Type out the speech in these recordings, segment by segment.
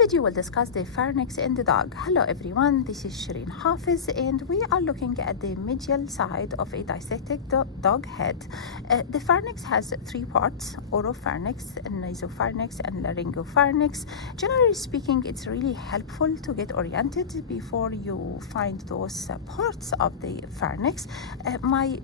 video will discuss the pharynx in the dog. Hello everyone, this is Shireen Hafiz and we are looking at the medial side of a dissected dog head. The pharynx has three parts: oropharynx, nasopharynx, and laryngopharynx. Generally speaking, it's really helpful to get oriented before you find those parts of the pharynx. My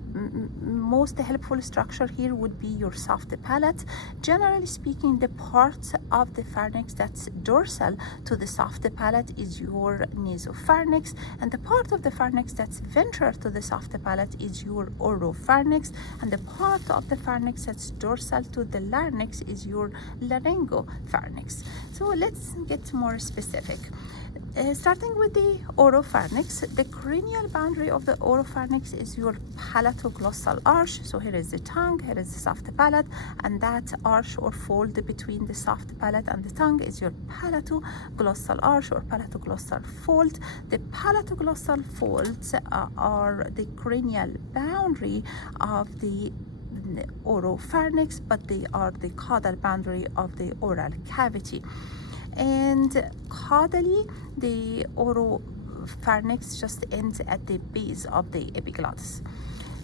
most helpful structure here would be your soft palate. Generally speaking, the part of the pharynx that's dorsal to the soft palate is your nasopharynx, and the part of the pharynx that's ventral to the soft palate is your oropharynx, and the part of the pharynx that's dorsal to the larynx is your laryngopharynx. So let's get more specific. Starting with the oropharynx, the cranial boundary of the oropharynx is your palatoglossal arch. So here is the tongue, here is the soft palate, and that arch or fold between the soft palate and the tongue is your palatoglossal arch or palatoglossal fold. The palatoglossal folds are the cranial boundary of the oropharynx, but they are the caudal boundary of the oral cavity. And caudally, the oropharynx just ends at the base of the epiglottis.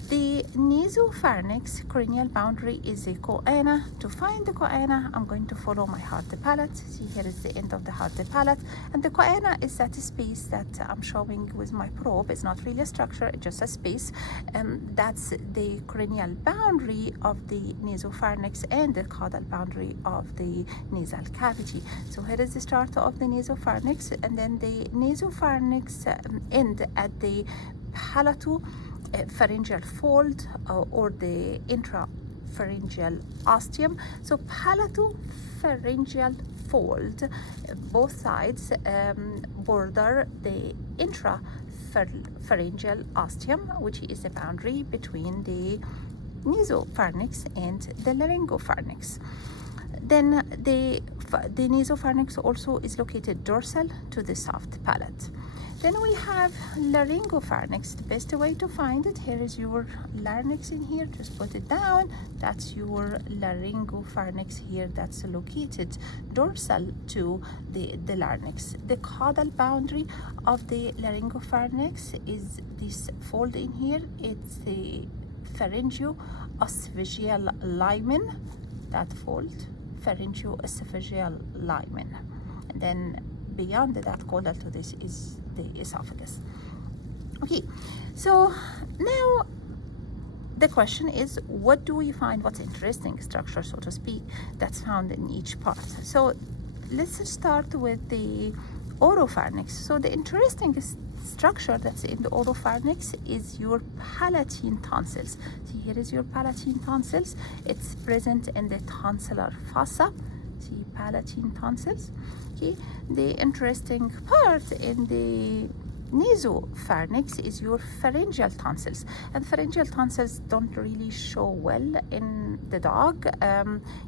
The nasopharynx cranial boundary is the choana. To find the choana, I'm going to follow my hard palate. See, here is the end of the hard palate, and the choana is that space that I'm showing with my probe. It's not really a structure, it's just a space. That's the cranial boundary of the nasopharynx and the caudal boundary of the nasal cavity. So here is the start of the nasopharynx, and then the nasopharynx end at the palatopharyngeal fold or the intrapharyngeal ostium. So palatopharyngeal fold, both sides border the intrapharyngeal ostium, which is the boundary between the nasopharynx and the laryngopharynx. Then the nasopharynx also is located dorsal to the soft palate. Then we have laryngopharynx. The best way to find it, here is your larynx in here, just put it down. That's your laryngopharynx here, that's located dorsal to the larynx. The caudal boundary of the laryngopharynx is this fold in here. It's the pharyngoesophageal limen, that fold, pharyngoesophageal limen. And then beyond that, caudal to this is the esophagus. Okay, so now the question is, what do we find, what's interesting structure, so to speak, that's found in each part? So let's start with the oropharynx. So the interesting structure that's in the oropharynx is your palatine tonsils. See, here is your palatine tonsils. It's present in the tonsillar fossa. See, palatine tonsils. Okay, the interesting part in the nasopharynx is your pharyngeal tonsils, and pharyngeal tonsils don't really show well in the dog.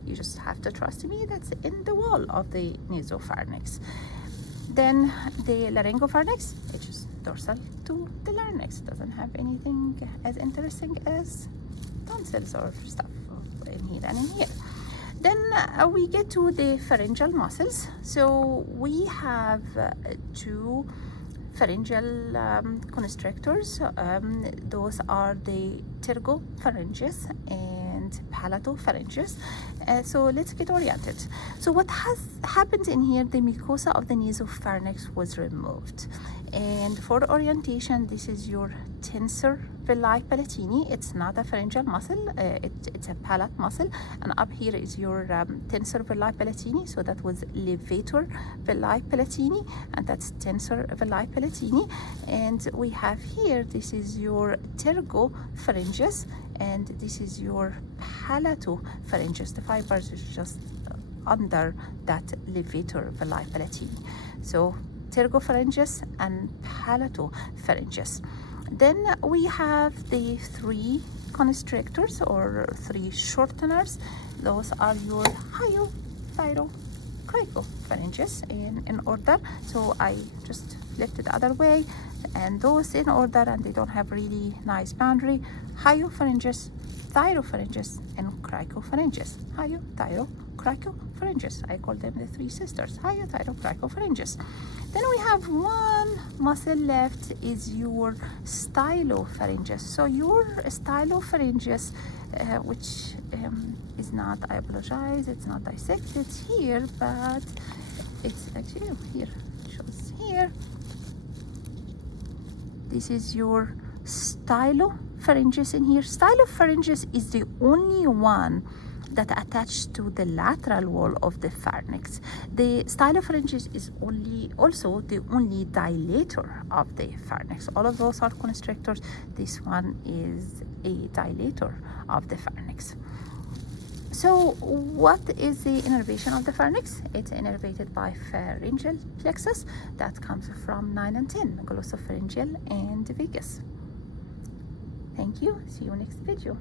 You just have to trust me, that's in the wall of the nasopharynx. Then the laryngopharynx, which is dorsal to the larynx, doesn't have anything as interesting as tonsils or stuff in here and in here. Then we get to the pharyngeal muscles. So we have two pharyngeal constrictors. Those are the pterygopharyngeus and palatopharyngeus. So let's get oriented. So what has happened in here, the mucosa of the nasopharynx was removed. And for orientation, this is your tensor villi palatini. It's not a pharyngeal muscle, it's a palate muscle. And up here is your tensor villi palatini. So that was levator villi palatini, and that's tensor villi palatini. And we have here, this is your pterygopharyngeus, and this is your palatopharyngeus. The fibers is just under that levator villi palatini. So pterygopharyngeus and palatopharyngeus. Then we have the three constrictors or three shorteners. Those are your hyo, thyro, cricopharyngeus in order. So I just flipped it the other way, and those in order, and they don't have really nice boundary: hyopharyngeus, thyropharyngeus, and cricopharyngeus. Hyo, thyro, hypocricopharyngeus. I call them the three sisters, hypocricopharyngeus. Then we have one muscle left, is your stylopharyngeus. So your stylopharyngeus, which is not, I apologize, it's not dissected here, but it's actually here, it shows here. This is your stylopharyngeus in here. Stylopharyngeus is the only one that attached to the lateral wall of the pharynx. The stylopharyngeus is also the only dilator of the pharynx. All of those are constrictors. This one is a dilator of the pharynx. So what is the innervation of the pharynx? It's innervated by pharyngeal plexus that comes from 9 and 10, glossopharyngeal and vagus. Thank you. See you next video.